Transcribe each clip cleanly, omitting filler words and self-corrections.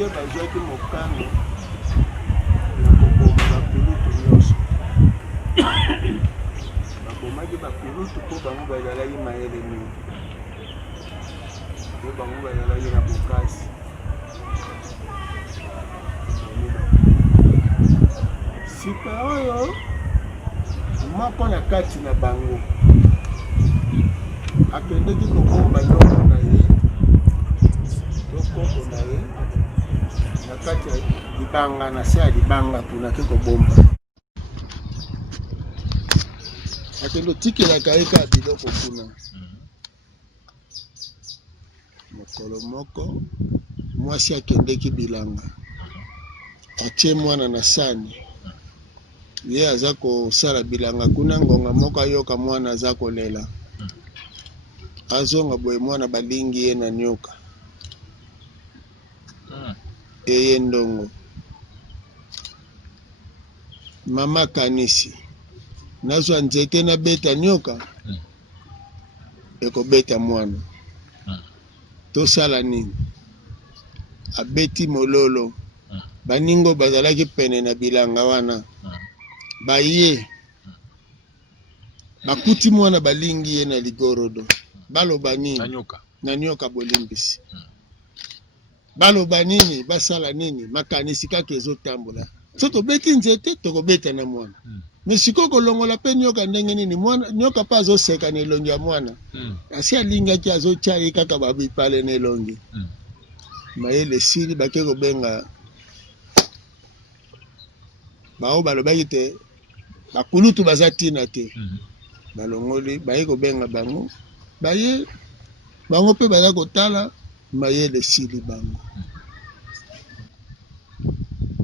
ndenge bazwaki mokano ya koboma bakulutu nyonso babomaki bakulutu mpo bango bazalaki mayele mingi mpo bango bazalaki na bokasi sika oyo moko na kati na bango akendeki kobomba loko na ye lokoko na ye na kati ya libanga na se ya libanga tunaki kobomba akende otikelaka ye kaka biloko kuna mokolo moko mwasi akendeki bilanga atie mwana na sani ye aza kosala bilanga kuna ngonga moko ayoka mwana aza kolela azonga boye mwana balingi ye na nyoka eye ndongo mama kanisi nazwa nzete nabeta nyoka ekobeta mwana tosala nini abeti mololo baningo bazalaki pene na bilanga wana baye bakuti mwana balingi ye na ligorodo baloba nini na nyoka bolimbisi baloba nini basala nini makanisi kaka ezotambola so tobeti nzete tokobeta na mwana me sikoyo kolongola mpe nyoka ndenge nini nyoka mpe azoseka na elongi ya mwana asi alingaki azotya ye kaka babipale na elongi mayele esili bake kobenga bao balobaki te bakulutu baza ntina te balongoli baye kobenga bango baye bango mpe baza kotala mayele esili bango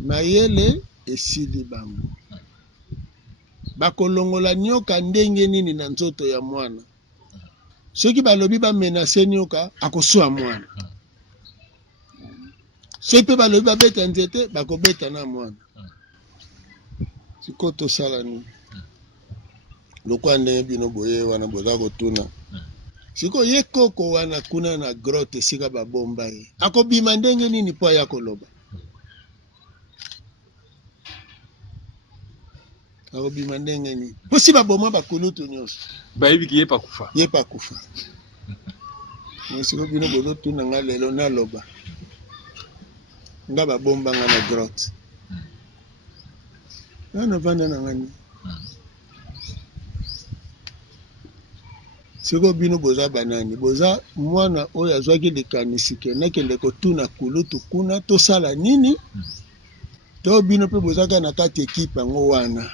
mayele esili bango bakolongola nyoka ndenge nini na nzoto ya mwana soki balobi bamenase nyoka akoswa mwana soki mpe balobi babeta nzete bakobeta na mwana sikoyo tosala nini lokwa ndenge bino boye wana boza kotuna sikoyo ye koko wana kuna na grotte esika babomba ye akobima ndenge nini mpo aya koloba akobima ndenge nini mpo si baboma bakulutu nyonso bayebiki ye pakufa sikoyo bino bozotuna nga lelo naloba nga babomba nga na grotte ana vanda na ngani sikoyo bino boza banani boza mwana oyo azwaki likanisi ke nakende kotuna kulutu kuna tosala nini to bino mpe bozaka na kati ekipe yango wana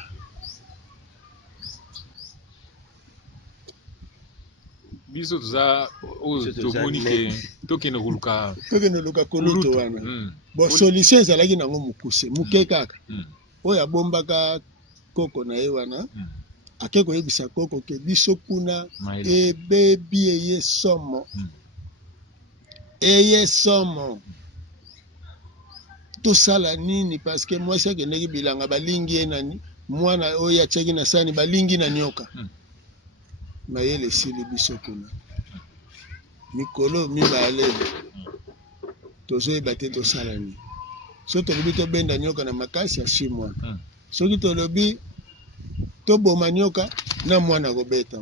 biso toza oyo tomoni ke tokende koluka kulutu wana bon solution ezalaki nango mokuse moke kaka oyo abombaka koko na ye wana ake koyebisa koko ke biso kuna ebebi eye somo tosala nini parceke mwasi akendeki bilanga balingi ye nani mwana oyo atiaki na sani balingi na nyoka mayele esili biso kuna mikolo mibale tozoyeba te tosala nini so tolobi tobenda nyoka na makasi aswi mwana soki tolobi toboma nyoka na mwana kobeta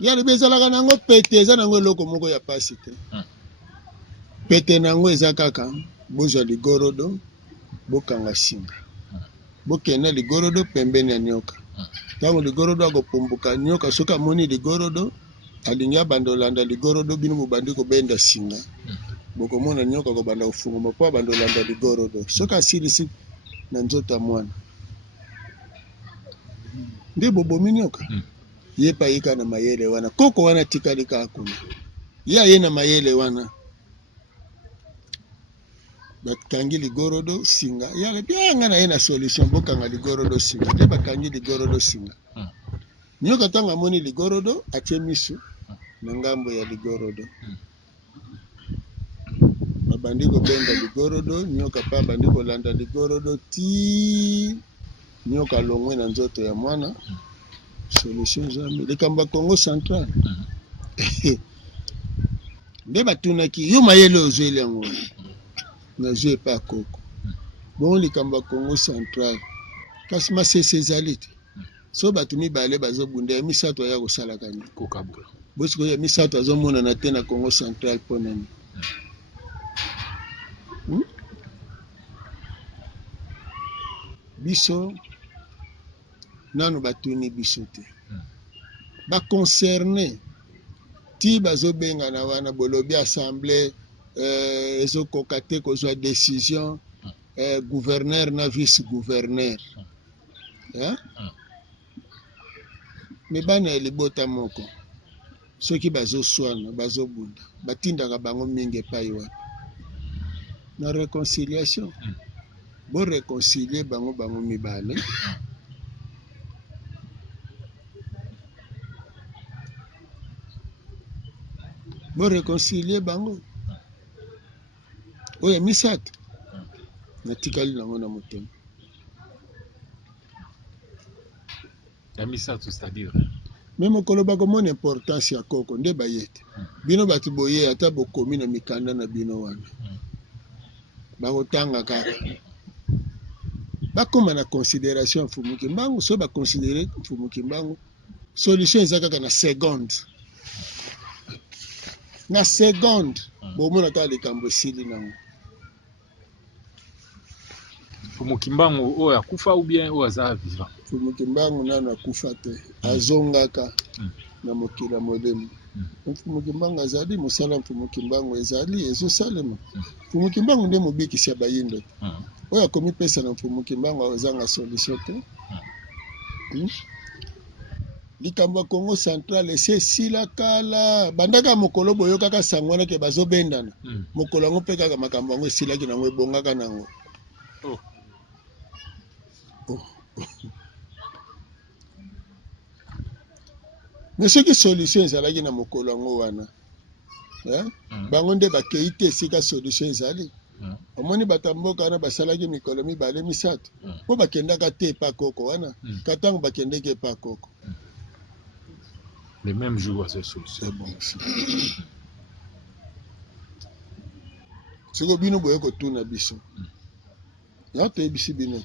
yalobi ezalaka nango pete eza nango eloko moko ya pasi te pete nango eza kaka bozwa ligorodo bokanga singa bokenda ligorodo pembeni ya nyoka ntango ligorodo akopumbuka nyoka soki amoni ligorodo alingi abanda olanda ligorodo bino bobandi kobenda singa bokomona nyoka kobanda kofunguma mpo abanda olanda ligorodo soki asilisi na nzoto ya mwana nde bobomi nyoka ye pa yika na mayele wana koko wana tikali kaka kuna ye aye na mayele wana bakangi ligorodo singa yale bianga na ye na solution bokanga ligorodo singa nde bakangi ligorodo singa nyoka ntango amoni ligorodo atie misu na ngambo ya ligorodo babandi kobenda ligorodo nyoka mpe abandi kolanda ligorodo ti nyoka alongwe na nzoto ya mwana solution jamais likambo ya Congo Central nde batunaki yo mayele ozweli yango nazwi epa koko bongo likambo ya Congo Central kasi masese ezali te so bato mibale bazobunda ya misato aya kosalaka nini kokabula bosiko ya misato azomonana te na Congo Central mpo nani biso nanu batuni biso te baconcerne ti bazobengana wana bolobi assemblée ezokoka te kozwa décision gouverneur na vice gouverneur me bana ya libota moko soki bazoswana bazobunda batindaka bango mingi epai wana na réconciliation boréconcilie bango mibale boréconcilie bango oyo misato natikali nango na motema ya misato c'est-à-dire me mokolo bakomona importance ya koko nde bayete bino bato boye ata bokomi na mikanda na bino wana bakotanga kaka bakoma na considération ya Mfumu Kimbangu so baconsidere Mfumu Kimbangu solution eza kaka na seconde bomona kaka likambo esili nango Mfumu Kimbangu oyo akufa ou bien oyo aza vivant Mfumu Kimbangu nano akufa te azongaka na mokili ya molemo Mfumu Kimbangu azali mosala Mfumu Kimbangu ezali ezosalema Mfumu Kimbangu nde mobikisi ya bayindo oyo akomipesa na Mfumu Kimbangu azanga solution te likambo ya Congo Central esila kala bandaka mokolo boyokaka sango wana ke bazobendana mokolo yango mpe kaka makambo yango esilaki nango ebongaka nango me soki solution ezalaki na mokolo yango wana bango nde bakei te esika solution ezali omoni bato ya mboka wana basalaki mikolo mibale misato mpo bakendaka te epa koko wana katango bakendeki epa koko le même jour à solution bon siko bino boye kotuna biso ya toyebisi bino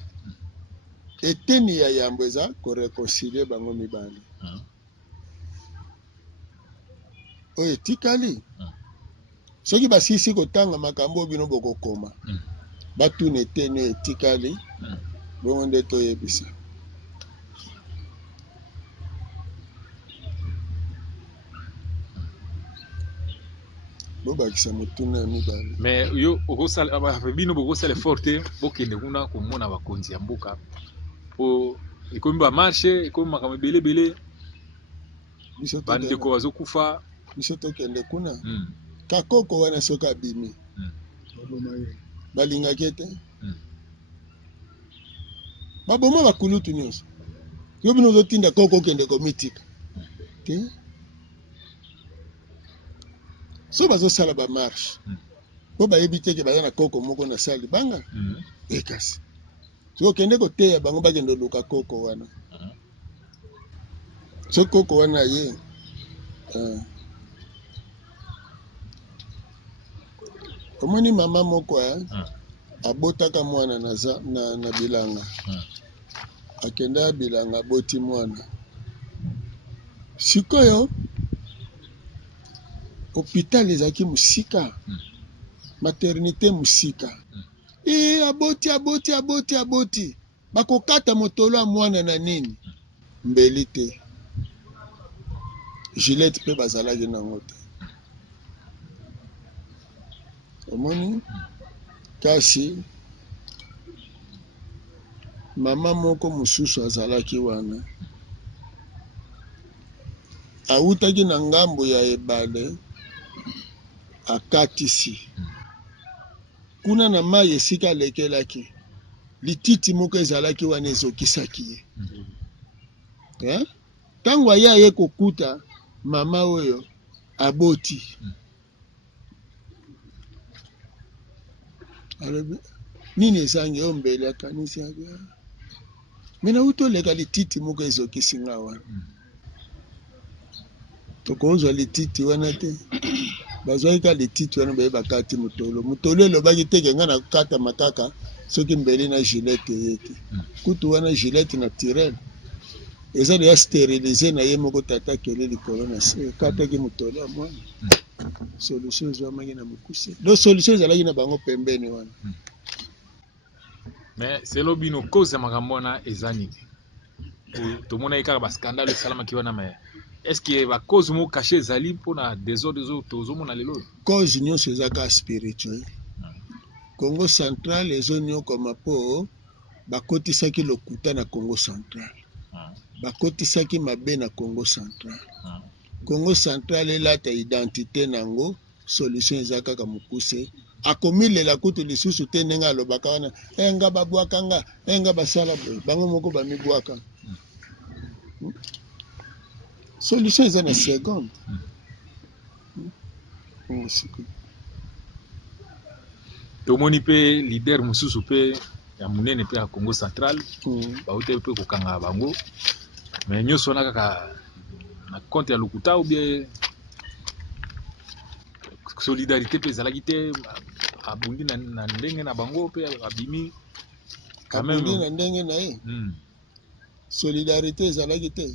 eteni ya yambo eza koreconcilie bango mibale oyo etikali soki basisi kotanga makambo bino bokokoma batuna eteni oyo etikali bongo nde toyebisa bobakisa motuna ya mibale mais yo okosala bino bokosala effort te bokende kuna komona bakonzi ya mboka po ekomi bamarshe ekomi makambo ebelebele bandeko bazokufa biso tokende kuna kakoko wana soki abimi balingaki ete baboma bakulutu nyonso yo bino ozotinda koko okende komitika te so bazosala bamarshe po bayebi teke baza na koko moko na sali banga ekasi soki okende koteya bango bakende oluka koko wana so koko wana ye omoni mama moko abotaka mwana na bilanga akenda ya bilanga aboti mwana sikoyo hôpital ezalaki mosika maternité mosika aboti bakokata motolo ya mwana na nini mbeli te Gillette mpe bazalaki nango te omoni kasi mama moko mosusu azalaki wana awutaki na ngambo ya ebale akatisi kuna na mai esika alekelaki lititi moko ezalaki wana ezokisaki ye ntango aye kokuta mama oyo aboti alobi nini ezangi oyo mbeli akanisi abi me nauti oleka lititi moko ezokisi nga wana tokozwa lititi wana te bazwaki le titre wana baye bakati mutolo mutolo elobaki teke nga na kata makaka soki mbeli na gilete yeke kutu wana gilete naturel eza deya sterilize na ye moko tata kele likolo na se kataki mutolo ya mwana solution ezwamaki na mokuse do solution ezalaki na bango pembeni wana mais selo bino cause ya makambo wana eza nini tomonaki kaka bascandale esalamaki wana mais est-ce que bacause moko caché ezali mpona desordre oyo tozomona lelo oyo cause nyonso eza kaka spirituel Congo central ezonyokoma mpo bakotisaki lokuta na Congo central bakotisaki mabe na Congo central Congo central elata identité nango solution eza kaka mokuse akomilela kutu lisusu te ndenge alobaka wana nga babwaka nga nga basala boye bango moko bamibwaka solution eza na seconde tomoni mpe leader mosusu mpe ya monene mpe ya Congo central bauti mpe kokanga bango mais nyonso wana kaka na compte ya lokuta ou bien solidarité mpe ezalaki te abundi na ndenge na bango mpe abimi abundi na ndenge na ye solidarité ezalaki te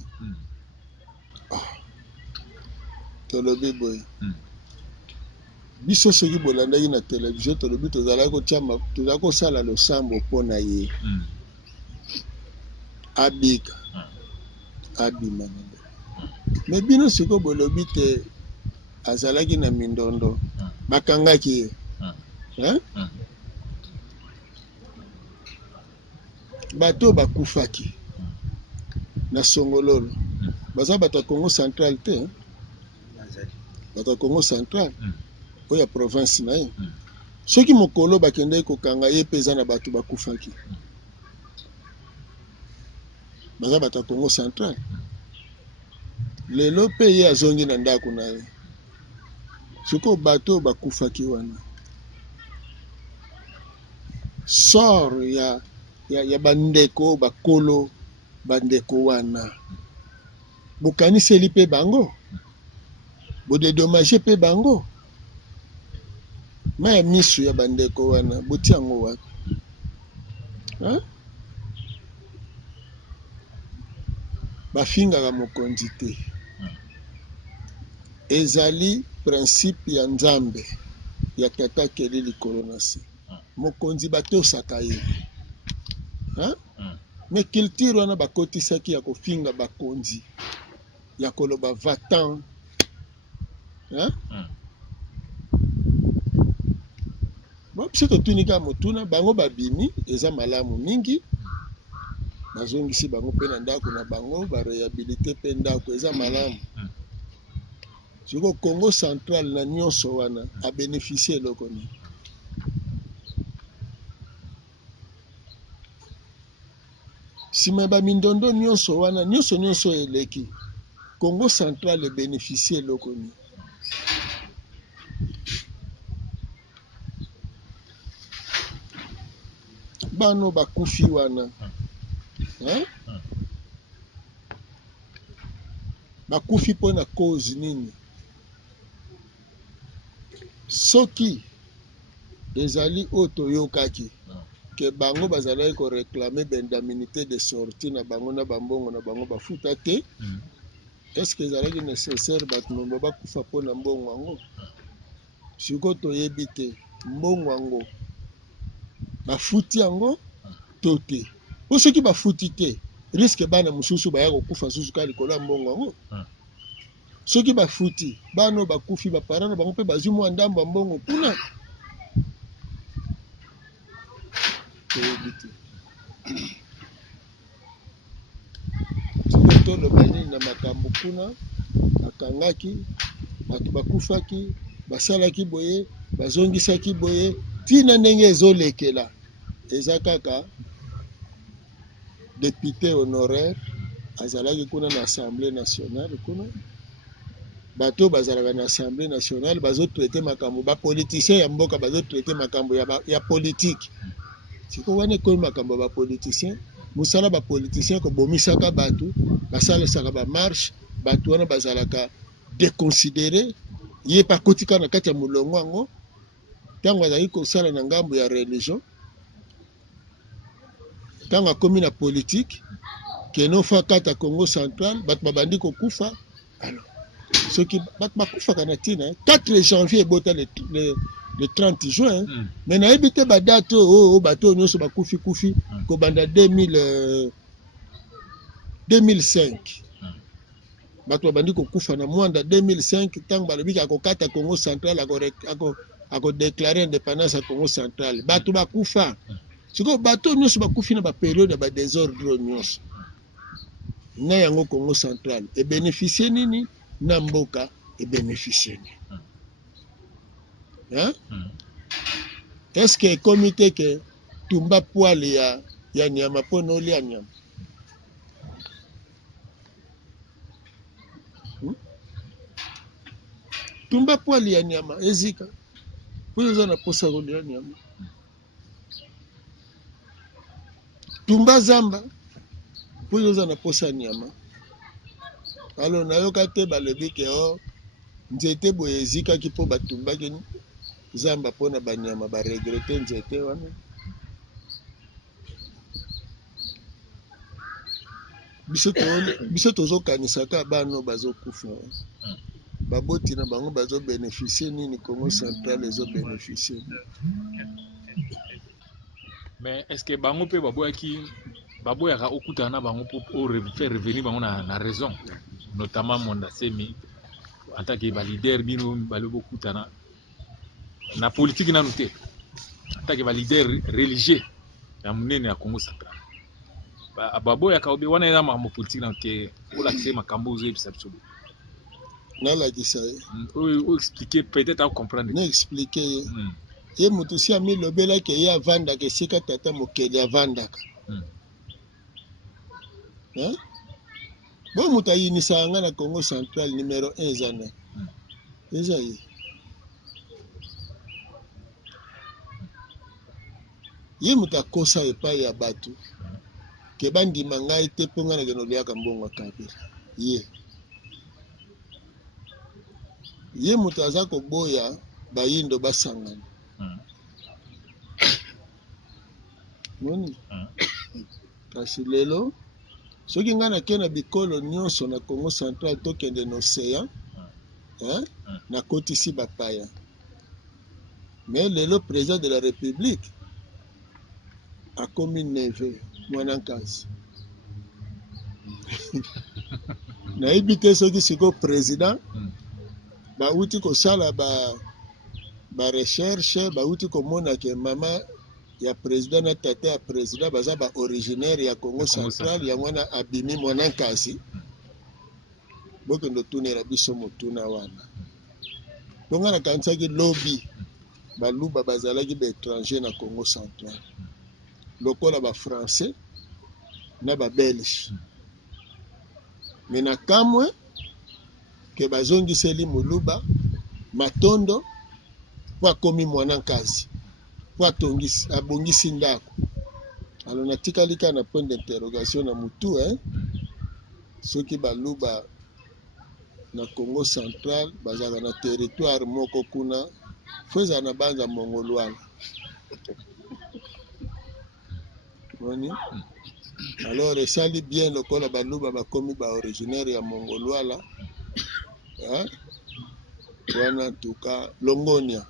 tolobi boye biso soki bolandaki na télévision tolobi tozalaki tozalaki kosala losambo mpo na ye abika abima na bo me bino sikoyo bolobi te azalaki na mindondo bakangaki ye bato bakufaki na songololo baza bato ya Congo central te bato ya Congo central oyo ya province na ye soki mokolo bakendaki kokanga ye mpe eza na bato bakufaki baza bato ya Congo central lelo mpe ye azongi na ndako na ye sikoyo bato bakufaki wana sor ya bandeko bakolo bandeko wana bokaniseli mpe bango bodedomage mpe bango ma ya misu ya bandeko wana boti yango wapi bafingaka mokonzi te ezali principe ya nzambe ya tata keli likolo na se mokonzi batosaka ye me culture wana bakotisaki ya kofinga bakonzi ya koloba vatan biso totunika motuna bango babimi eza malamu mingi bazongisi bango mpe na ndako na bango barehabilite mpe ndako eza malamu siko Congo central na nyonso wana abeneficie eloko nini nsima ya bamindondo nyonso wana nyonso eleki Congo central ebeneficie eloko nini bano bakufi wana bakufi mpo na cause nini soki ezali oyo toyokaki ke bango bazalaki koreklame baindemnité de sortie na bango na bambongo na bango bafuta te est-ce que ezalaki nécessaire bato nomba bakufa mpo na mbongo yango sikoyo toyebi te mbongo yango bafuti yango to te po soki bafuti te riske bana mosusu baya kokufa susu kaka likolo ya mbongo yango soki bafuti bana oyo bakufi bapara na bango mpe bazwi mwa ndambo ya mbongo kuna toyebi te sikoyo toloba nini na makambo kuna bakangaki bato bakufaki basalaki boye bazongisaki boye ntina ndenge ezolekela eza kaka député honoraire azalaki kuna na assemblée nationale kuna bato bazalaka na assemblée nationale bazotraite makambo bapoliticien ya mboka bazotraite makambo ya politike siko wana ekomi makambo ya bapoliticien mosala bapoliticien kobomisaka bato basalisaka bamarshe bato wana bazalaka déconsidéré ye pa kotika na kati ya mulongo yango ntango azali kosala na ngambo ya religion ntango akomi na politique keno fa kati ya Congo central bato babandi kokufa alors soki bato bakufaka na ntina 4 janvier ebota le 30 juin mais nayebi te badate oyo bato oyo nyonso bakufi kobanda 2005 bato babandi kokufa na mwanda 2005 ntango balobiki akokata Congo central akodeklare indépendance ya Congo central bato bakufa sikoyo bato oyo nyonso bakufi na baperiode ya badésordre nyonso na yango Congo central ebénéficie nini na mboka ebénéficie nini est-ce que ekomi te ke tumba poale ya nyama mpo na olia nyama tumba poale ya nyama ezika mpo eza na posa kolia nyama tumba zamba mpo eza na posa nyama alo nayoka te balobi ke o nzete boye ezikaki mpo batumbaki zamba mpona banyama baregrete nzete wana biso tozokanisaka bano bazokufa baboti na bango bazobénéficie nini Congo central ezobénéficie mais est ce que bango mpe baboyaka okutana na bango mpo faire revenir bango na raison notamment Monda Semi en tant que balider bino bali bokutana na politique nanu te en tant que balider religieux ya monene ya Congo central baboyaka obe wana eza makambo politique nanu te olakise makambo ozoyebisa biso nalakisa ye oyo expliquer peut-être à comprendre na expliquer ye moto si amilobelaki ye avandaka esika tata mokeli avandaka bo moto ayinisaka nga na Congo central numéro 1 eza na eza ye ye moto akosa epai ya bato ke bandima ngai te mpo ngai nakende oliaka mbongo Kabila ye moto aza koboya bayindo basangana moni kasi lelo soki ngai nake na bikolo nyonso na Congo central tokende na océan nakotisi bapaya mais lelo président de la république akomi neve mwana nkasi nayebi te soki sikoyo président bauti kosala barecherche bauti komona ke mama ya président na tata ya président baza baoriginaire ya Congo central yango wana abimi mwana nkasi bokende otunela biso motuna wana bonga nakanisaki lobi baluba bazalaki baétranger na Congo central lokola bafrançais na babelge me na kamwe ke bazongiseli moluba matondo po akomi mwana nkasi po abongisi ndako alo natikali kaka na point d'interrogation na mutu soki baluba na Congo central bazalaka na territoire moko kuna fo ezala na banza mongolwana moni alors esali bien lokola baluba bakomi baoriginaire ya mongolwala wana tuka longonia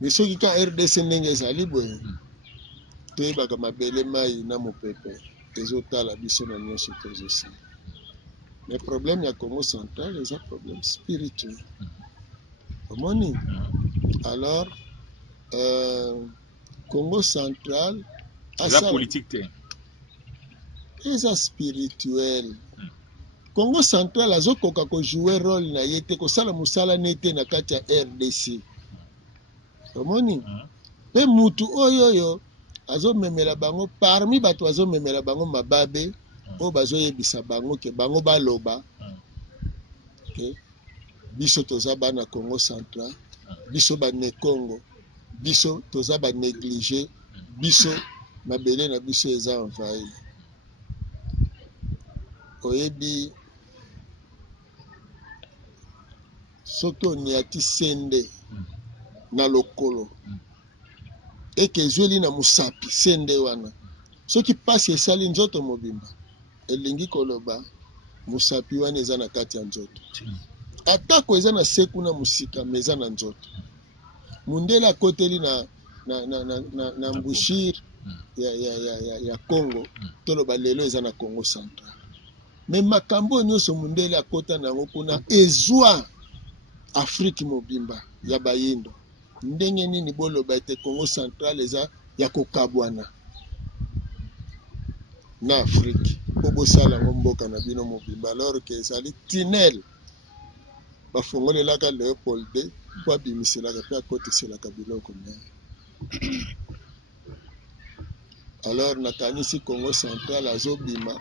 mais soki ka RDC ndenge ezali boye toyebaka mabele mai na mopepe ezotala biso na nyonso tozosala mais problème ya Congo central eza problème spirituel omoni alors Congo central eza politique te eza spirituel Congo central azokoka kojouer rôle na ye te kosala mosala ne te na kati ya RDC omoni mpe mutu oyo azomemela bango parmi bato azomemela bango mababe oyo bazoyebisa bango ke bango baloba biso toza bana Congo central biso bane Congo biso toza banéglige biso mabele na biso eza envahi oyebi soki oniati sende na lokolo eke ezweli na mosapi sende wana soki pasi esali nzoto mobimba elingi koloba mosapi wana eza na kati ya nzoto atako eza na se kuna mosika me eza na nzoto mundele akoteli na mbushire ya Congo toloba lelo eza na Congo central me makambo nyonso mundele akota nango kuna ezwa Afrique mobimba ya bayindo ndenge nini boloba ete Congo central eza ya kokabwana na Afrique po bosala ngo mboka na bino mobimba alors que ezali tunnel bafongolelaka Léopold II po abimiselaka mpe akotiselaka biloko me alors nakanisi Congo central azobima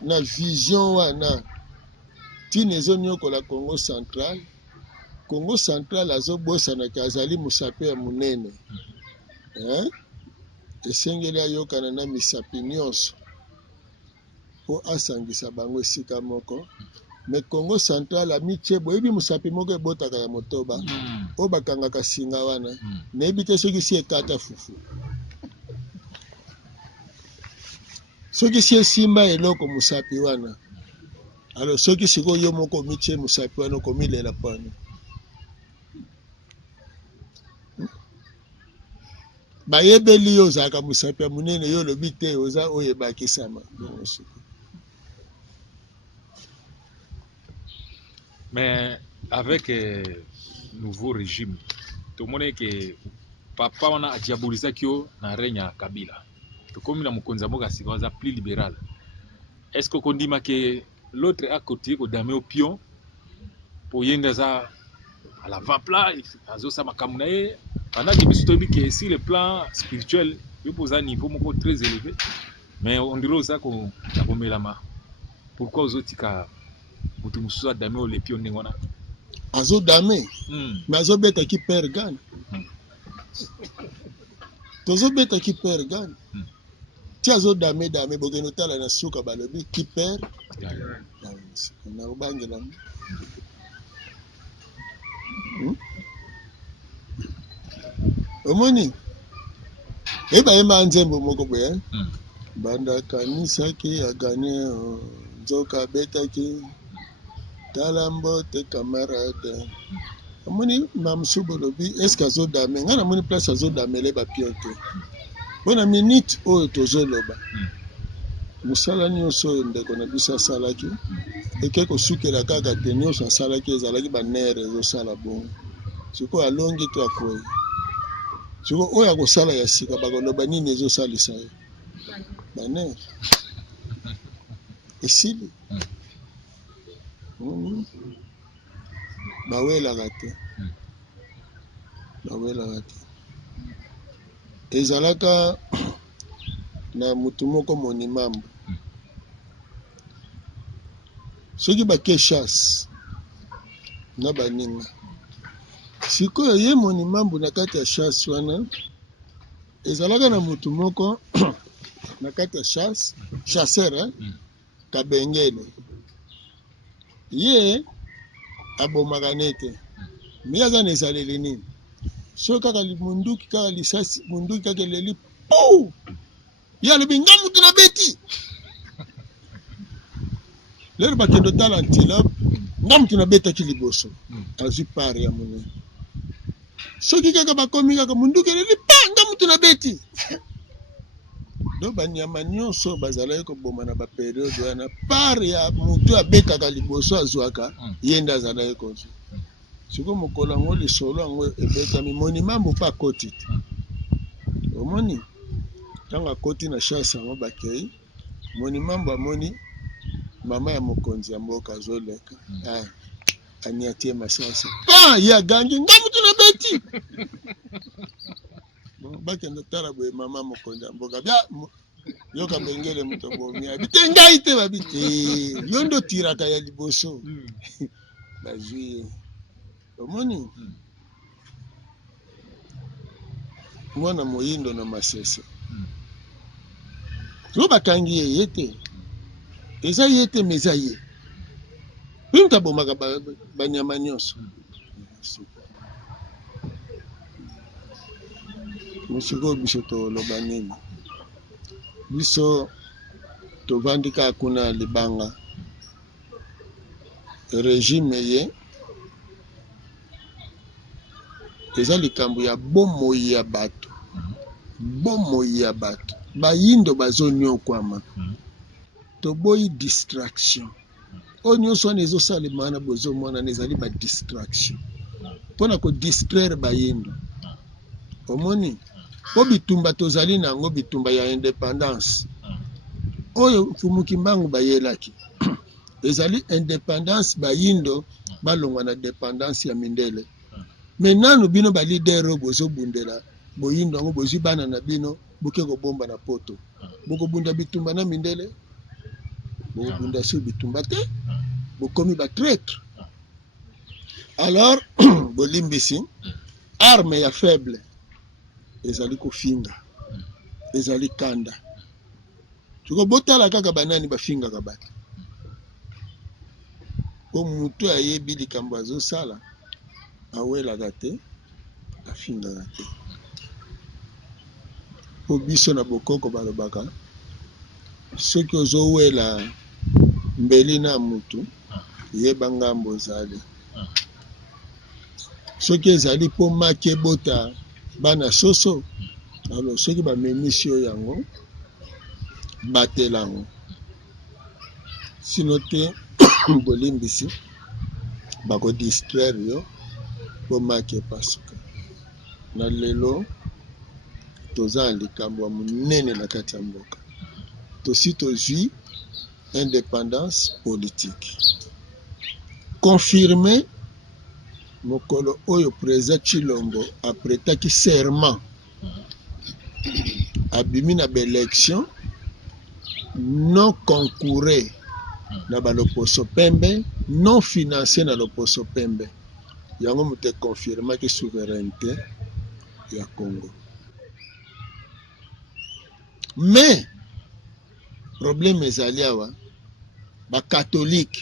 na vision wana tina ezonyokola Congo central azobosanaka azali mosapi ya monene esengeli ayokana na misapi nyonso po asangisa bango esika moko me Congo central amitie boyebi mosapi moko ebotaka ya motoba oyo bakangaka singa wana nayebi te soki si ekata fufu soki si esimba eloko mosapi wana alors soki sikoyo yo moko omitie mosapi wana okomilela pano bayebeli yo ozalaka mosapi ya monene yo olobi te oza oyo ebakisama Mais avec nouveau régime, tout le monde est que papa on a diabolisé que na règne à Kabila. Tout comme la mokonza moka si on plus libéral. Est-ce qu'on dit que l'autre à côté au damé au pion pour yenda za à l'avant-plan azo sa makamunae pendant que monsieur que si le plan spirituel il pose un niveau moko très élevé mais on dirait ça qu'on a bombé la main. Pourquoi aux autres ka mutu mususu adame olepi ondenge wana azodame me azobetaki pere gane tozobetaki pere gane ti azodame bokende otala na suka balobi ki pere nakobangela omoni ebayemba nzembo moko boye banda kanisaki agane nzoka abetaki tala mbote camarade amoni mamsu bolobi eske azodame ngai namoni place azodamele bapio te mpona minute oyo tozoloba mosala nyonso oyo ndeko na biso asalaki eke kosukela kaka te nyonso asalaki ezalaki banere ezosala bongo sikoyo alongi to akwei sikoyo oyo akosala ya sika bakoloba nini ezosalisa ye banere esili bawelaka te ezalaka na mutu moko monimambo soki bake chasse na baninga sikoyo ye monimambo na kati ya chasse wana ezalaka na mutu moko na kati ya chasse chasseur kabengele ye abomaka nete me aza na ezaleli nini so kaka munduki kaka lisasi munduki kaka eleli pou ye alobi nga mutu na beti lero bakende otala antilope nga mutu na betaki liboso azwi pare ya monene soki kaka bakomi kaka munduki eleli pa nga mutu na beti do banyama nyonso bazalaki koboma na baperiode wana pare ya mutu abetaka liboso azwaka ye nde azalaki kozwa sikoyo mokolo yango lisolo yango ebetami monimambo mpe akoti te omoni ntango akoti na chasse yango bakei monimambo amoni mama ya mokonzi ya mboka azoleka aniatie masasi pa ye agangi nga mutu na beti bakende tala boye mama mokonzi ya mboka bia yoka bengele moto bomi abi te ngai te babi te yo ndo tiraka ya liboso bazwi ye omoni mwana moyindo na masese yo bakangi ye te eza ye te me eza ye mpe nzunta bomaka banyama nyonso musiko biso toloba nini biso tovandi kaka kuna libanga régime ye eza likambo ya bomoi ya bato bayindo bazonyokwama toboyi distraction oyo nyonso wana ezosalema wana bozomonana ezali badistraction mpona kodistraire bayindo omoni po bitumba tozali nango bitumba ya indépendance oyo mfumuki mbangu bayelaki ezali indépendance bayindo balongwa na dépendance ya mindele me nanu bino balider oyo bozobundela boyindo yango bozwi bana na bino boke kobomba na poto bokobunda bitumba na mindele bokobunda so bitumba te bokomi batraître alors bolimbisi arme ya faible ezali kofinga ezali kanda tuko botala kaka banani bafingaka bato po mutu ayebi likambo azosala awelaka te afingaka te po biso na bokoko balobaka soki ozowela mbeli na mutu yeba ngambo ozali soki ezali po maki ebota bana soso alo soki bamemisi oyo yango batela yango sino te bolimbisi bakodistraire yo po maki epasuka na lelo toza na likambo ya monene na kati ya mboka tosi tozwi indépendance politique confirmé mokolo oyo président Tshilombo apretaki serment abimi na baélection non concouré na baloposo pembe non financé na loposo pembe yango moto econfirmaki souveraineté ya Congo mais problème ezali awa bakatholike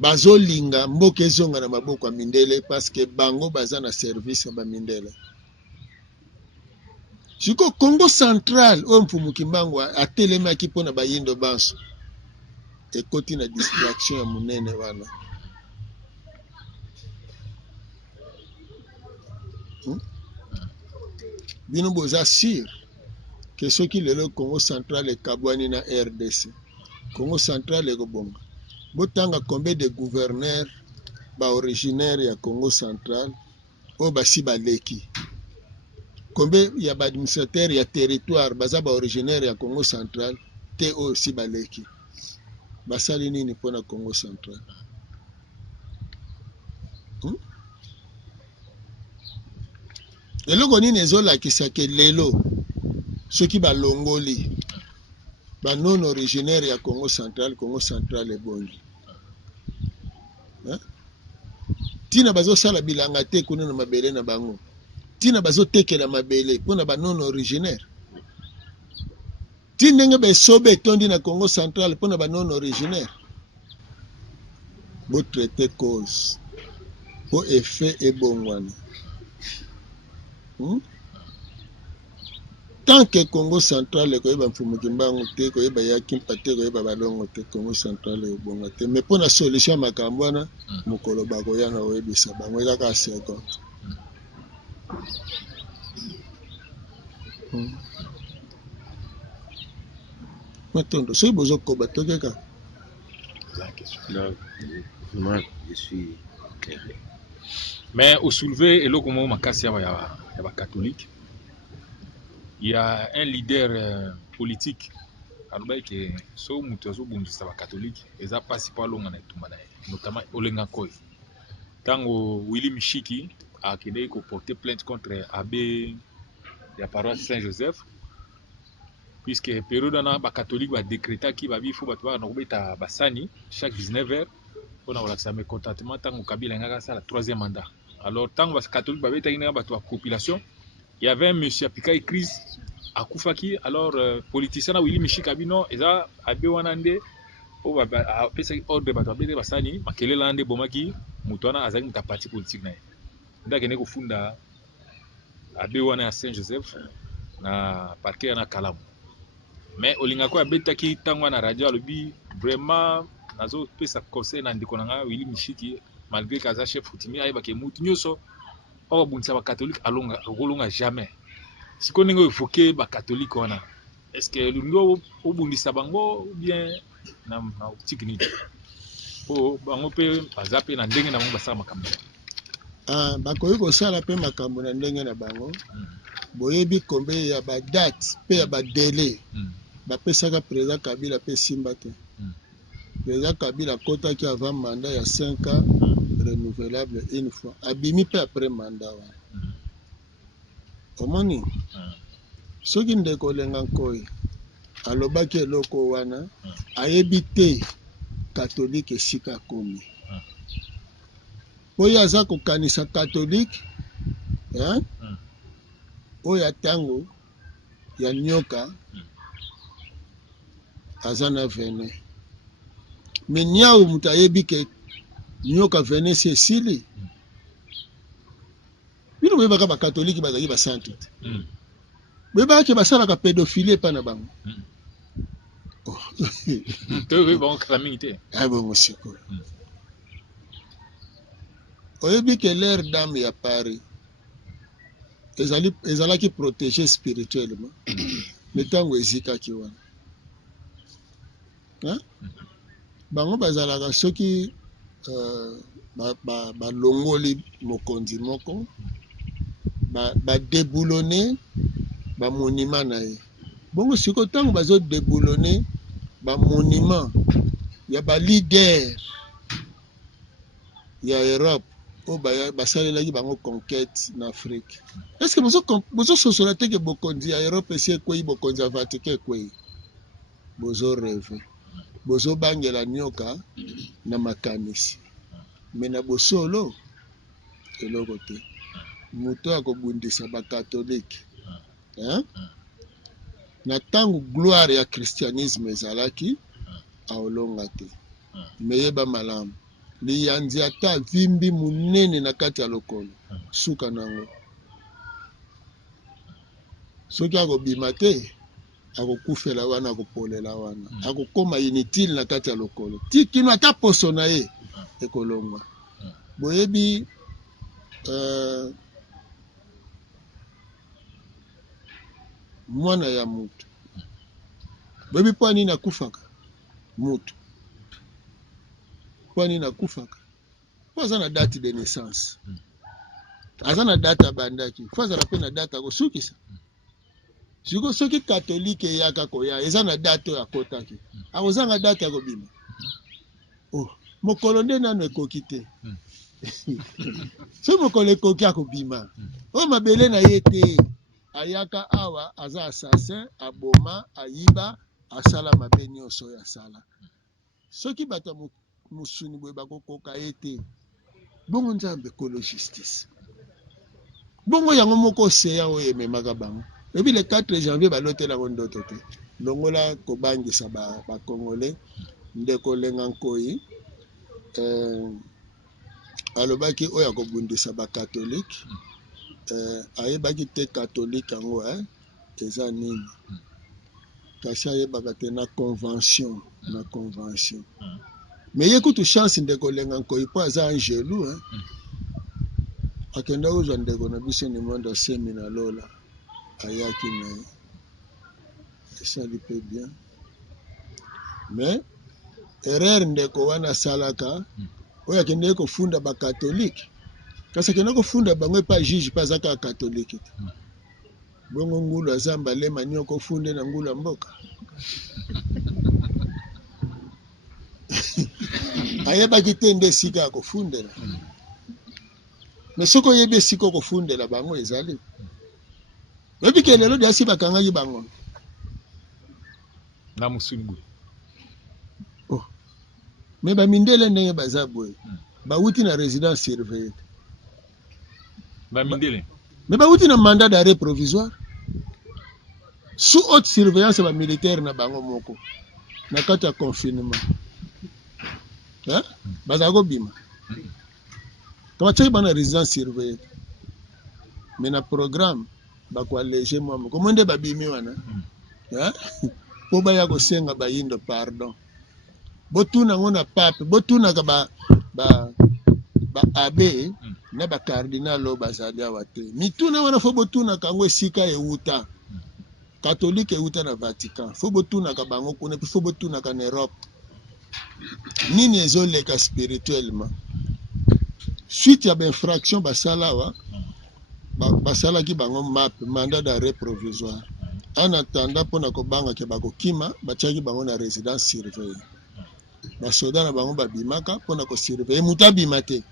bazolinga mboka ezonga na maboko ya mindele parce que bango baza na service ya bamindele siko Congo central oyo mfumuki mbangu atelemaki mpona bayindo banso ekoti na distraction ya monene wana bino boza sur ke soki lelo Congo central ekabwani na RDC Congo central ekobonga botanga combien de gouverneurs originaire ya Congo central oyo basi baleki combien ya administrateur ya territoire baza originaire ya Congo central te oyo si baleki basali nini mpona Congo central eloko nini ezolakisaka lelo soki balongoli banon originaire ya Congo central ebongi tina bazosala bilanga te kuna na mabele na bango tina bazotekela mabele mpona banon originaire ti ndenge besobe etondi na Congo central mpona banon originaire botraite cause po effet ebongwana tant que Congo central ekoyeba mfumuki mbangu te koyeba yakimpa te koyeba balongo te Congo central ebonga te mais mpona solution ya makambo wana mokolo bakoyanga oyebisa bango kaka seconde matondo soki bozokoba tokeka je suis éclairé. Mais au soulevé eloko mo makasi ya catholique, il y a un leader politique alobaki ke so mutu azobundisa catholique eza pasi po alonga na etumba na ye notamment olenga koy ntango Willy Mishiki akendeki koporter plainte contre abbé ya paroisse Saint-Joseph puisque période wana bacatholique badécrétaki babi fo bato baka na kobeta basani chaque 19h mpona kolakisa mécontentement ntango Kabila engaka asala 3e mandat. Alors ntango bacatholique babetaki ndenge bato ya population il y avait un monsieur apikai crise akufaki alors politicien na Willy Mishika bino eza abe wana nde o ba pesa ordre bato abete basani makelele ande bomaki moto wana azali muta parti politique na ye ndakende kofunda abe wana ya Saint Joseph na parquet na Kalamu mais olingako abetaki ntango wana radio alobi vraiment nazopesa conseil na ndeko na nga Willy Mishiki malgré kaza chef coutumier ayebake mutu nyonso oyo babundisa bakatholike akolonga jamais sikoyo ndenge oevoke bakatholike wana est ce que olingi obundisa bango ou bien na otiki nini po bango mpe baza mpe na ndenge na bango basala makambo bakoki kosala mpe makambo na ndenge na bango boyebi kombe ya badate mpe ya badele bapesaka président Kabila mpe simba te président Kabila akotaki avant mandat ya 5 ans renouvelable une fois abimi mpe après mandat wana omoni soki ndeko olenga nkoyi alobaki eloko wana ayebi te katolike esika akomi oyo aza kokanisa katolike oyo atango ya nyoka aza na vene me niawu moto ayebi ke nyoka vene si esili bino boyebaka bakatolike bazalaki basantu te boyebaka basalaka pédophilie epa na bango bongo sikoyo oyebi ke l'air d'âme ya Paris ezalaki protégé spirituellement me ntango ezikaki wana bango bazalaka soki balongoli mokonzi moko badeboulone bamonima na ye bongo sikoyo ntango bazodeboulone bamonima ya balider ya Europe oyo basalelaki bango conquête na Afrique est ce que bozososola teke bokonzi ya Europe esi ekwei bokonzi ya Vatican ekwei bozoreve bozobangela nyoka na makanisi me na bosolo eloko te moto akobundisa bakatolike na ntango gloire ya christianisme ezalaki aolonga te meyeba malamu liyanzi ata vimbi munene na kati ya lokolo suka nango soki akobima te akokufela wana akopolela wana akokoma inutile na kati ya lokolo tikino ata poso na ye ekolongwa boyebi mwana ya mutu boyebi mpo nini akufaka mutu mpo nini akufaka mpo aza na date de naissance aza na date abandaki fo azala mpe na date akosukisa siko soki katolike eyaka koya eza na date oyo akotaki akozanga date akobima mokolo nde nano ekoki te so mokolo ekoki akobima oyo mabele na ye te ayaka awa aza assassin aboma ayiba asala mabe nyonso oyo asala soki bato mosuni boye bakokoka ye te bongo nzambe kolo justice bongo yango moko oseya oyo ememaka bango ebi le 4 janvier balotelango ndoto te longola kobangisa bakongole ndeko lenga nkoyi alobaki oyo akobundisa bakatolike ayebaki te katolike yango eza nini kasi ayebaka te na convention me ye kutu chance ndeko lenga nkoyi mpo aza angelu akenda kozwa ndeko na biso ni mondo asemi na lola ayaki na ye esali mpe bien mais erreur ndeko wana asalaka oyo akendeki kofunda bakatolike kasi akendeki kofunda bango epa juge mpe aza kaka katolike te bongo ngulu aza mbalema nyoko ofunde na ngulu ya mboka ayebaki te nde esika ya kofundela me soki oyebi esika okofundela bango ezali oyebike lelo diasi bakangaki bango na mosuni boye me bamindele ndenge baza boye bawuti na résidence surveillée bamindele me bawuti na mandat d'arrêt provisoire sous haute surveillance bamilitaire na bango moko na kati ya confinement hein bazako bima kama tsheki bana résidence surveillée mais na programme bakoalege mwa komo nde babimi wana hein po baya kosenga bayindo pardon botuna ngo na pape botunaka ba abe na ba cardinal oyo bazali awa te mituna wana fo botunaka yango esika euta catholique euta na Vatican fo botunaka bango kuna mpe fo botunaka na Europe nini ezoleka spirituellement suite ya bainfraction basala awa basalaki bango mandat d'arrêt provisoire en attendant mpona kobangaka bakokima batiaki bango na résidence surveillée basoda na bango babimaka mpona kosurveille moto abima te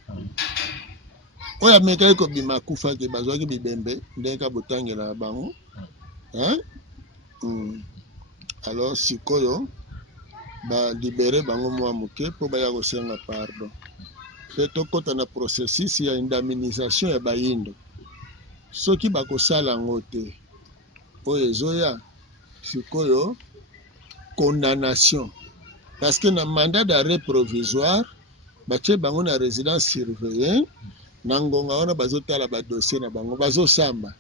oyo amekaki kobima akufaki bazwaki bibembe ndenge botangela bango alors sikoyo balibere bango mwa moke mpo baya kosenga pardon mpe tokɔta na processus ya indemnisation ya bayindo soki bakosala yango te oyo ezoya sikoyo condamnation parce que na mandat d'arrêt provisoire batie bango na résidence surveillée na ngonga wana bazotala badossier na bango bazosamba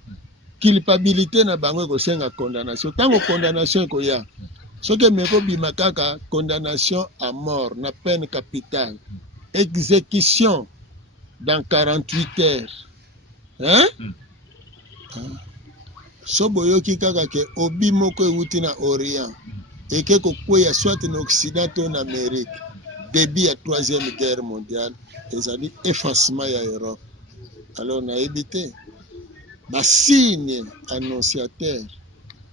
culpabilité na bango ekosenga condamnation ntango condamnation ekoya soki emeki kobima kaka condamnation à mort na peine capitale exécution dans 48 heures so boyoki kaka ke obi moko euti na orient eke kokweya soit na occident to na amérique début ya 3e guerre mondiale ezali effacement ya Europe alors nayebi te basigne annonciateur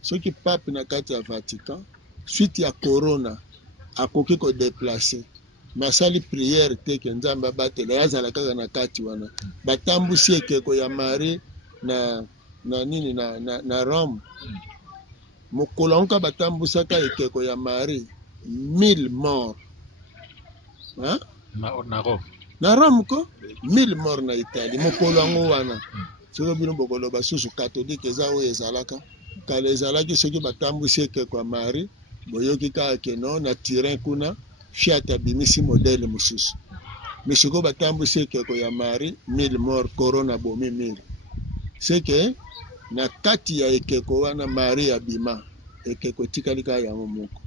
soki pape na kati ya Vatican suite ya corona akoki kodeplace masali prière te ke nzambe abatela yazala kaka na kati wana batambusi ekeko ya Marie na nini na Rome mokolo ango batambusaka ekeko ya Marie 1000 morts hein na Rome ko 1000 morts na Italie mokolo ango wana soki bino bokoloba susu catholique eza oyo ezalaka kala ezalaki soki batambusi ekeko ya Marie boyoki kaka keno na Turin kuna Fiat abimisi modele mosusu mais sikoyo batambusi ekeko ya Marie 1000 morts corona bomi 1000 seke na kati ya ekeko wana Marie abima ekeko etikali kaka yango moko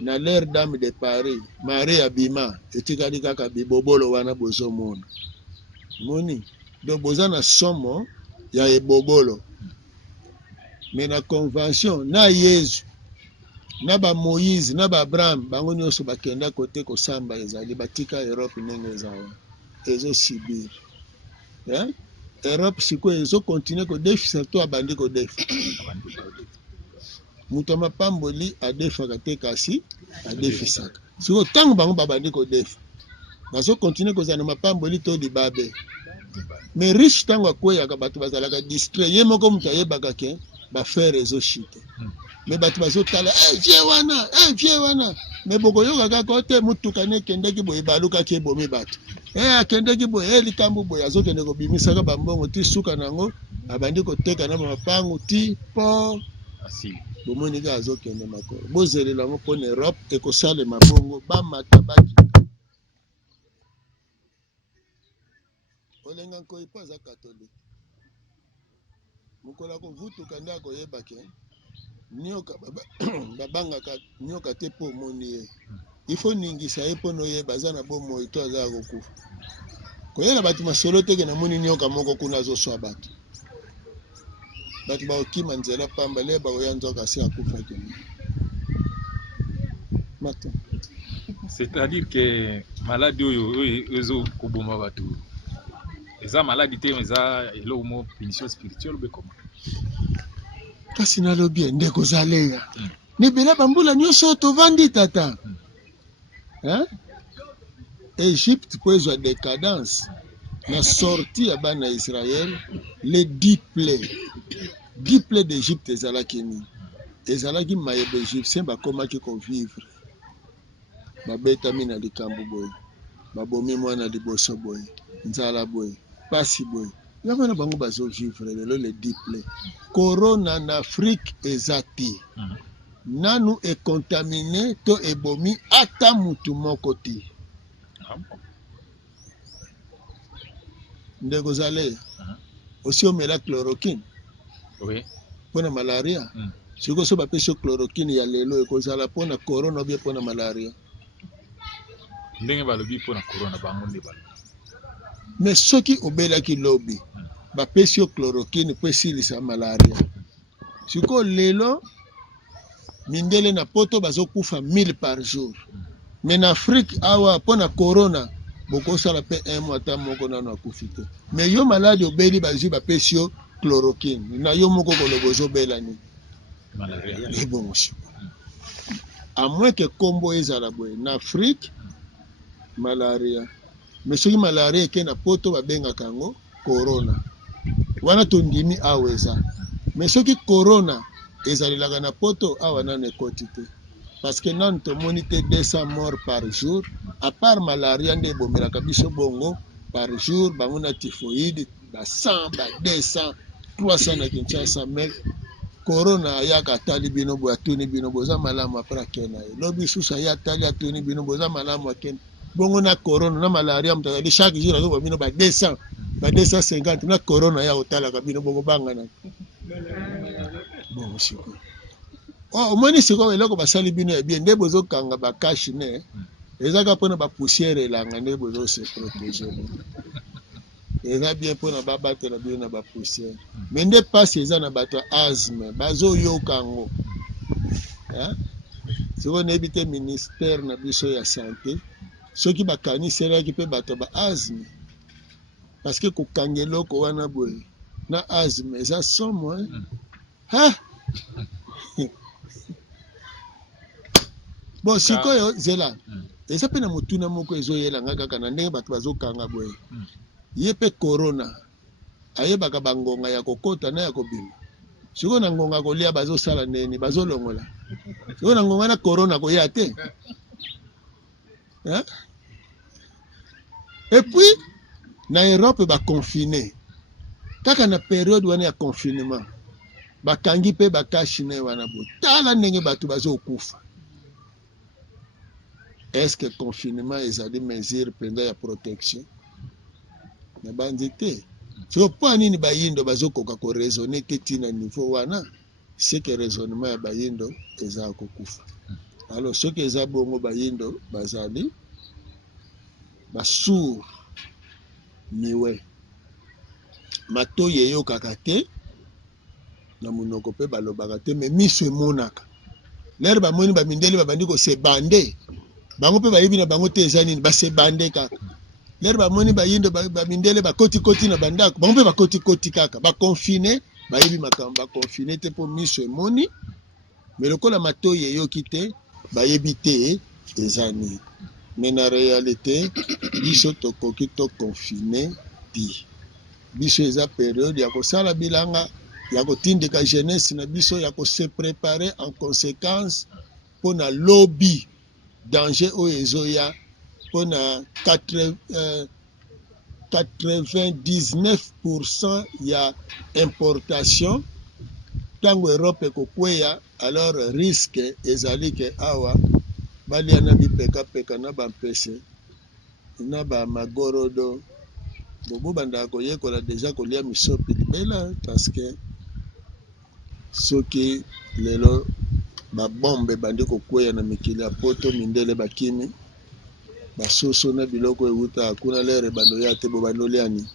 na l'air dame de Paris Marie abima etikali kaka bibobolo wana bozomona moni donc boza na somo ya ebobolo mais na convention na Yesu na ba Moïse na ba Abraham bango nyonso bakenda kote kosamba ezali batika Europe ndenge ezala ezosibir Europe sikoyo ezokontinue kodefi surtout abandi kodefi moto mapamboli adefaka te kasi adefisaka sikoyo ntango bango babandi kodefa bazokontinue kozala na mapamboli to libabe mais riche ntango akweyaka bato bazalaka distrait ye moko moto ayebaka ke bafere ezoshite mais bato bazotala vie wana mais bokoyoka kaka te mutuka ne ekendeki boye balukaki ebomi bato akendeki boye likambo boye azokende kobimisaka bambongo ti suka nango abandi koteka na bamapangu ti po bomoni kaka azokende makolo bozelela yango mpona Europe ekosalema bongo bamata bakita olenga nkoi mpo aza katolike mokolo akovutuka nde akoyeba ke nioka babangaka nioka te mpo omoni ye ifo ningisa ye mpo noyeba aza na bomoi to aza kokufa koyela bato masolo teke namoni nioka moko kuna azoswa bato bakokima nzela pamba le bakoya nzoka si akufaki mato c'est-à-dire que maladie oyo ezo koboma bato eza maladie te eza eloko mo punition spirituelle be comment kasi nalobi ndeko ozaleya nibela bambula nyonso tovandi tata Égypte po ezwa décadence na sorti ya bana Israël les 10 plaies d'Égypte ezalaki nini ezalaki mayeba égyptien bakomaki kovivre babetami na likambo boye babomi mwana liboso boye nzala boye pasi boye yango na bango bazovivre lelo les 10 plaies corona na Afrique eza te nanu ekontamine to ebomi ata mutu moko te Ah bon? ndeko zale Ah, aussi omela chloroquine oui. mpona malaria Mm. sikoyo so bapesi yo chloroquine ya lelo ekozala mpona corona obie mpona malaria Ndenge balobi mpona corona bango nde balobi. mais soki obelaki lobi bapesi yo chloroquine mpo esilisa malaria sikoyo lelo mindele na poto bazokufa 1000 par jour mais na afrique awa mpona corona bokosala mpe 1 mois ata moko nano akufi te mais yo maladi obeli bazwi bapesi yo chloroquine na yo moko koloba ozobela nini Malaria. ebongo siko à moins que kombo ezala boye na afrique malaria mais soki malaria eke na poto babengaka yango corona wana tondimi awa eza mais soki corona ezalelaka na poto awa nano ekoti te parce que nano tomoni te 200 morts par jour à part malaria nde ebomelaka biso bongo par jour bango na typhoïde ba 100 ba 200 300 na kinshasa mais corona ayaka atali bino boye atuni bino boza malamu apres akena ye lobi susu aye atali atuni bino boza malamu akena bongo na corona na malaria moto azali chaque jour azoba bino ba 200 ba 250 na corona ya kotalaka bino bongo bangana bongo sikoyo omoni sikoyo eloko basali bino ya bien nde bozokanga bakashi ne ezaka mpona bapoussière elanga nde bozose protege eza bien mpona babatela bino na bapoussière mais nde mpasi eza na bato ya asthme bazoyoka yango sikoyo nayebi te ministère na biso ya santé soki bakaniselaki mpe bato ba asthme parce que kokanga eloko wana boye na asthme eza somo bon sikoyo zela eza mpe na motuna moko ezoyelanga kaka na ndenge bato bazokanga boye ye mpe corona ayebaka bangonga ya kokota na ya kobima sikoyo na ngonga kolia bazosala neni bazolongola sikoyo na ngonga na corona koya te epuis na Europe baconfine kaka na periode wana ya confinement bakangi mpe bakashine wana bo tala ndenge bato bazokufa est-ce que confinement ezali mesure mpenza ya protection na banzi te so mpo nini bayindo bazokoka koraisonne te ntina niveau wana seke raisonnement ya bayindo eza kokufa alors soki eza bongo bayindo bazali basour miwe matoyi eyokaka te na monoko mpe balobaka te me miso emonaka lere bamoni bamindele babandi kosebande bango mpe bayebi na bango te eza nini basebande kaka lere bamoni bayindo bamindele bakotikoti na bandako bango mpe bakotikoti kaka bakonfine bayebi makambo bakonfine te mpo miso emoni me lokola matoyi eyoki te bayebi te eza nini me na réalité biso tokoki tokonfine ti biso eza periode ya kosala bilanga ya kotindika jeunesse na biso ya kose préparer en conséquence mpona lobi danger oyo ezoya mpona 99% ya importation ntango Europe ekokweya alors risque ezali ke awa balia na bipekapeka na bampese na bamagorodo bobo bandaka koyekola deja kolia misopi libela parce que soki lelo babombe bandi kokweya na mikili ya poto mindele bakimi basoso na biloko ewuta kuna lere bandoya te bo bandoliani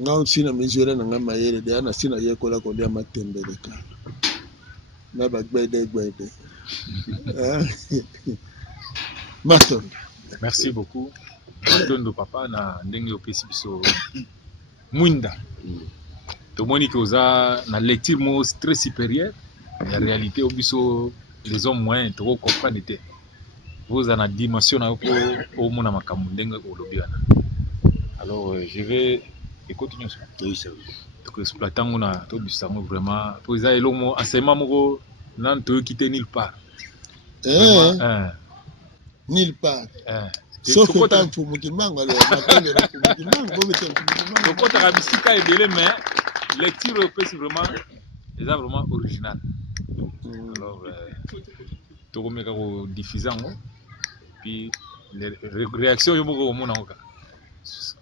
nga nsina mizwela na nga mayele deya na sina yekola kolia matembeleka na bagbede matondo. Merci beaucoup. Matondo papa na ndenge opesi biso mwinda. Tomoni que oza na lecture mo très supérieure. La réalité au biso les hommes moyens to comprendre te. Vous en a dimension na ko au mona makambo ndenge olobi wana. Alors je vais continuer ça. Oui, c'est vrai. Donc exploitant on a to bisango vraiment pour ça elomo enseignement moko nan to quitter nulle part. Nulle part. Sauf que pas pour Mukimango, alors donc quand tu as bisika ebele mais lecture c'est vraiment original. Alors tu remets au diffusant puis réaction yo moko omona ngoka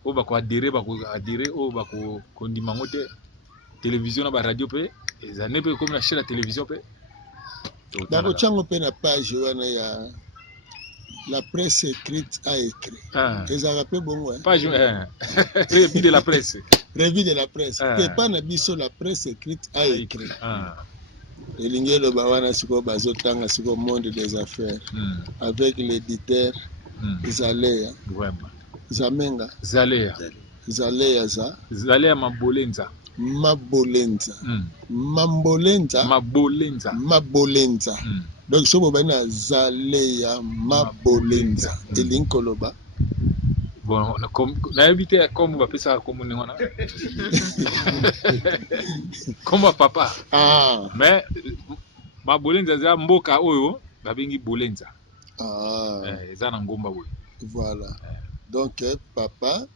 o bako adhérer o bako kondima ngo te télévision na ba radio pe ezane pe comme na chaîne ya télévision pe bakotyango mpe na page wana ya la presse écrite a écrit ezalaka mpe bongo page revue de la presse revue de la presse mpe epa na biso la presse écrite a écrit elingi eloba wana sikoyo bazotanga sikoyo monde des affaires avec l'éditeur Zaleya Zamenga Zaleya Mabolenza donc so bobani na Zaleya Mabolenza elingi koloba bon nayebi te kombo bapesaka kombo ndenge wana kombo ya papa mais Mabolenza eza mboka oyo babengi Bolenza eza na ngomba boye voilà donc papa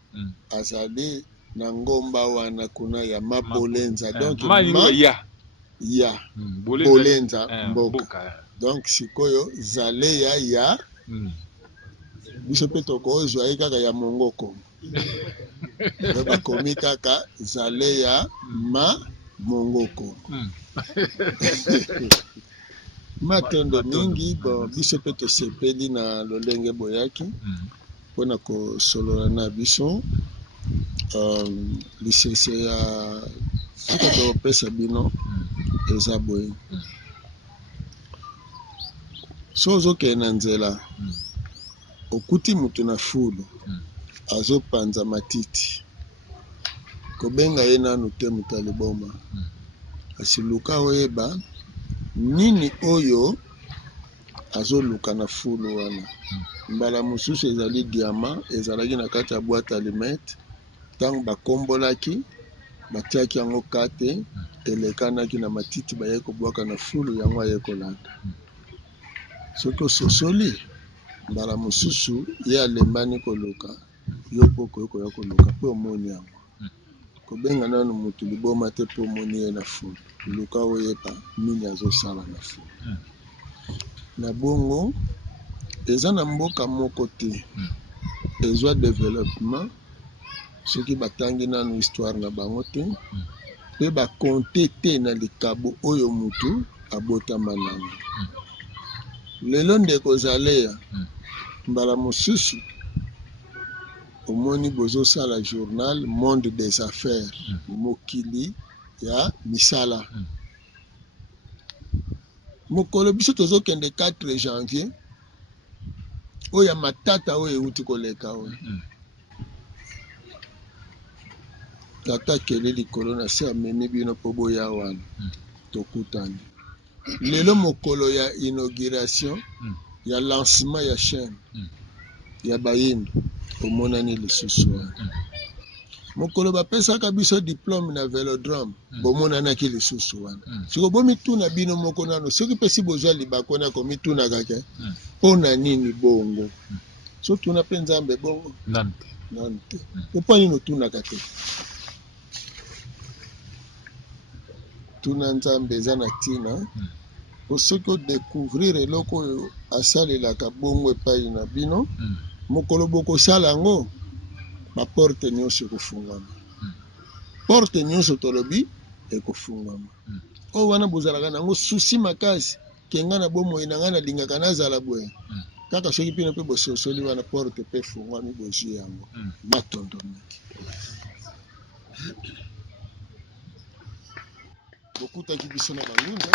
azali na ngomba wana kuna ya Mabolenza donc ya Bolenza mboka donc sikoyo Zaleya ya biso mpe tokozwa ye kaka ya mongoko bakomi kaka Zaleya mongoko matondo mingi bon biso mpe tosepeli na lolenge boyaki mpona kosolola na biso lisese ya soka topesa bino eza boye so ozokende na nzela okuti mutu na fulu azopanza matiti kobenga ye nanu te mutu aliboma asiluka oyeba nini oyo azoluka na fulu wana mbala mosusu ezali diama ezalaki na kati ya boîte alimete ntango bakombolaki batiaki yango kate elekanaki na matiti baye kobwaka na fulu yango aye kolanda soki ososoli mbala mosusu ye alembani koluka yo mpo okoki koya koluka mpe omoni yango kobenga nanu mutu liboma te mpo omoni ye na fulu luka oyepa nini azosala na fulu na bongo eza na mboka moko te ezwa développement soki batangi nanu histoire na bango te mpe bakonte te na likabo oyo mutu abotama nango lelo ndeko Zaleya mbala mosusu omoni bozosala journal monde des affaires mokili ya misala mokolo biso tozokende 4 janvier oyo ya matata oyo euti koleka oyo tata kele likolo na se amemi bino mpo boya wana tokutani lelo mokolo ya inauguration ya lancement ya chaîne ya bayimbi omonani lisusu wana mokolo bapesaka biso diplôme na Vélodrome bomonanaki lisusu wana siko bomituna bino moko nano soki pesi bozwa libako na komitunaka ke mpona nini bongo so tuna mpe nzambe bongo nanu te mpo nini otunaka te tuna nzambe eza na ntina po soki odécouvrir eloko oyo asalelaka bongo epai na bino mokolo bokosala yango baporte nyonso ekofungama porte nyonso tolobi ekofungama oyo wana bozalaka nango susi makasi ke ngai na bomoi na ngai nalingaka nazala boye kaka soki mpino mpe bososoli wana porte mpe efungwami bozwi yango matondo mingi bokutaki biso na bangunda